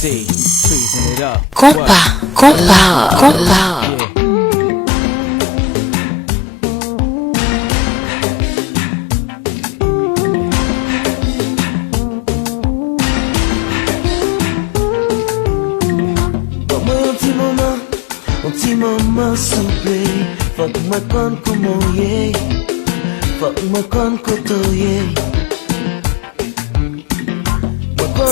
see, freezing it up. Compa. Un petit moment souple, faut que moi conne comment yé, faut que moi conne côtoyer.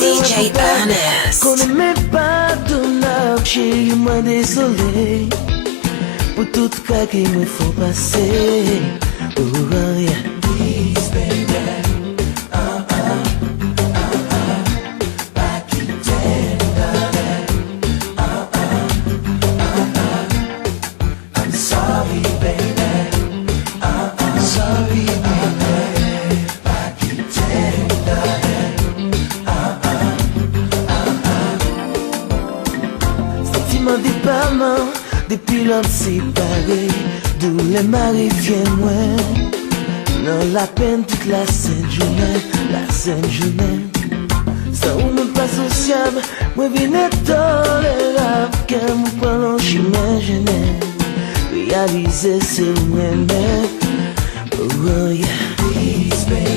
DJ Ernest. Qu'on n'aimait pas ton âme, chérie, moi désolé pour tout cas qu'il me faut passer. Oh, yeah. Please, baby. Depuis l'homme séparé, d'où les maris viennent moins. Non, la peine toute la sainte journée. Ça ou même pas sociable, moi viens tolérable, car mon parlant chemin gêné. Réaliser c'est moi-même. Oh yeah. Please, baby.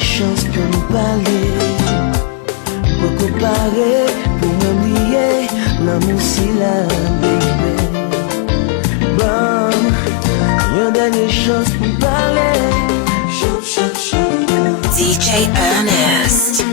Chance pour nous parler, pour comparer, pour m'oublier, l'amour c'est la baby. Bon, une dernière chance pour nous parler. DJ Ernest.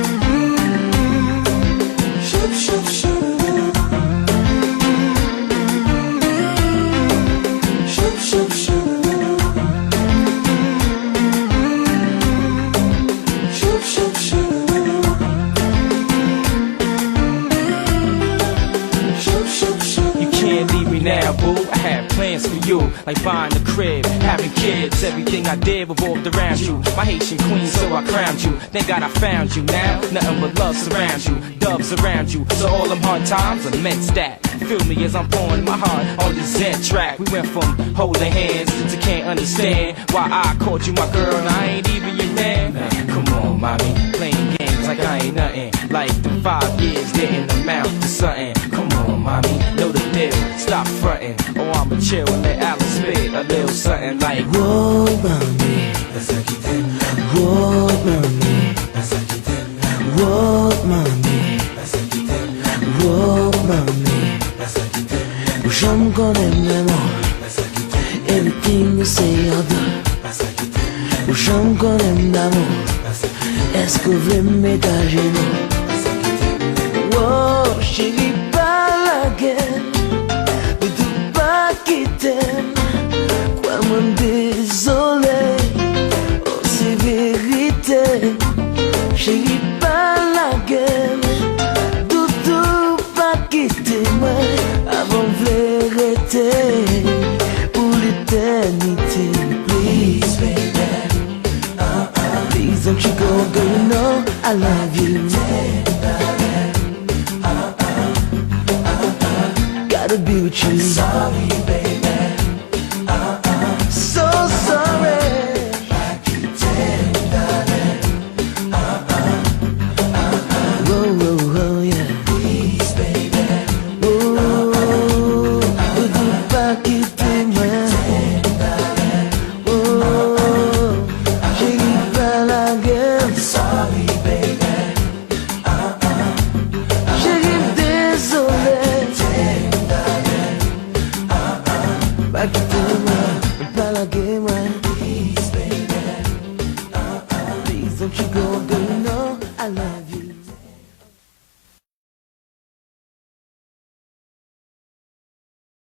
Now, boo, I had plans for you, like buying a crib, having kids. Everything I did revolved around you. My Haitian queen, so I crowned you. Thank God I found you. Now, nothing but love surrounds you, doves around you. So all them hard times are meant stat. Feel me as I'm pouring my heart on this Zen track. We went from holding hands to can't understand why I called you my girl and I ain't even your man. Come on, mommy, playing games like I ain't nothing. Like the 5 years didn't amount to something. Come on, mommy, know the deal. Stop frontin', or I'ma chill and let Alice spit a little something like. Whoa, mommy, whoa, mommy, whoa, mommy, whoa, mommy. J'aime qu'on aime l'amour, everything you say I do. J'aime qu'on aime l'amour, est-ce que vous aimez ta genoux? Whoa, chérie, pas la guerre. Crois-moi désolé, oh c'est vérité. Chérie pas la gueule, doudou pas quitter moi avant vérité pour l'éternité. Please baby, please don't you go, girl, you know I love you. Gotta be with you. Sorry baby. Back to